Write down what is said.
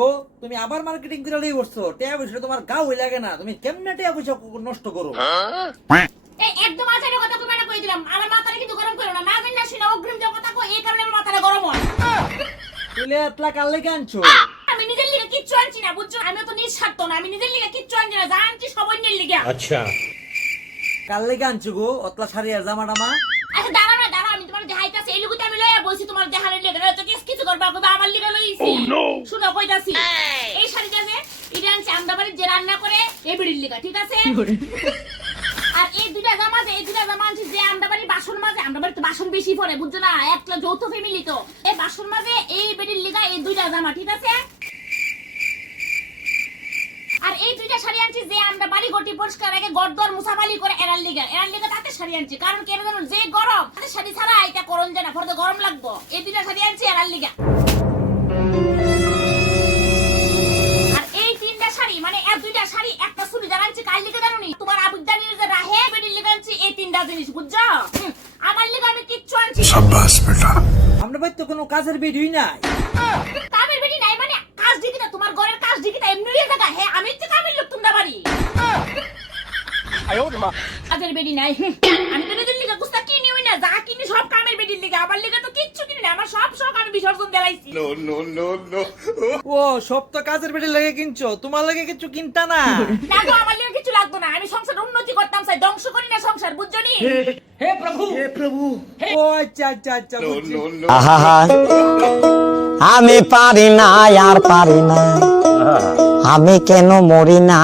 গো তুমি আবার মার্কেটিং করে লই বসছো, টাকা পয়সা তোমার গাও লাগে না, তুমি কেমনে টাকা পয়সা নষ্ট করো? এই একদম আচারের কথা কই কই দিলাম, আমার মাথাটা কিন্তু গরম করো না, না জানি না শুনে অগ্রিম যে কথা কই এই কারণে আমার মাথাটা গরম হয়। তুই এতলা কাল লেগে আনছো? আমি নিজের লিগে কিচ্ছু আনছি না, বুঝছো? আমি তো নিঃস্বার্থ না, আমি নিজের লিগে কিচ্ছু আনছি না, যা আনছি সব অন্যের লিগে। আচ্ছা কাল লেগে আনছো গো অতলা শাড়ি আর জামা টামা? আচ্ছা দাঁড়াও না দাঁড়াও, আমি তোমার দেখাইতাছি, এই লুকুতে আমি লইয়া বলছি তোমার দেখানোর লিগে, নয়তো কিছু করবা কইবা আমার লিগে লইছি। শুনো কইতাছি, এই শাড়িটা যে এটা আনছি আমদাবাড়ির যে রান্না করে এই বিড়ির লিগা, ঠিক আছে? আর এই দুইটা জামা যে এই দুইটা জামা আনছি যে আমদাবাড়ির বাসন মাঝে, আমদাবাড়ির তো বাসন বেশি পড়ে, বুঝছো না, একটা যৌথ ফ্যামিলি তো, এই বাসন মাঝে এই বিড়ির লিগা এই দুইটা জামা, ঠিক আছে? আর এই দুইটা শাড়ি আনছি যে আমরা বাড়ি গটি পরিষ্কার আগে গড়দর মুসাফালি করে এরার লিগা তাতে শাড়ি আনছি, কারণ কেন জানো, যে গরম তাতে শাড়ি ছাড়া এটা করন যায় না, পরে গরম লাগবো, এই দুইটা শাড়ি আনছি এরার লিগা। আর এই তিনটা শাড়ি মানে এই দুইটা শাড়ি একটা চুড়িদার আনছি কাল লিগা, জানো নি তোমার আবুদানির যে রাহে বেডির লিগা আনছি এই তিনটা জিনিস, বুঝছো? আমার লিগা আমি কিচ্ছু আনছি शाबाश बेटा। আমরা ভাই তো কোনো কাজের ভিডিওই নাই। কামের বেডি নাই মানে কাজ দিকি না, তোমার ঘরের কাজ দিকি না, এমনি হয়ে থাকা, হ্যাঁ আমি তো কামের লোক তোমরা বাড়ি কাজের বেডি নাই। আমি তো নিজের লিগা গুস্তা কিনি হই না, যা কিনি সব কামের বেডির লিগা, আমার লিগা তো কিচ্ছু কিনি না, আমার সব শখ আমি বিসর্জন দেলাইছি। ও সব তো কাজের ভিডিও লাগে কিনছো, তোমার লাগে কিছু কিনতা না? না গো আমার লিগা কিছু লাগতো না, আমি সংসার উন্নতি করতাম চাই, ধ্বংস করি না সংসার, বুঝছো নি? হে প্রভু ও আচ্ছা আচ্ছা আচ্ছা বুঝছি। আহা আমি পারি না আর পারি না, আমি কেন মরি না।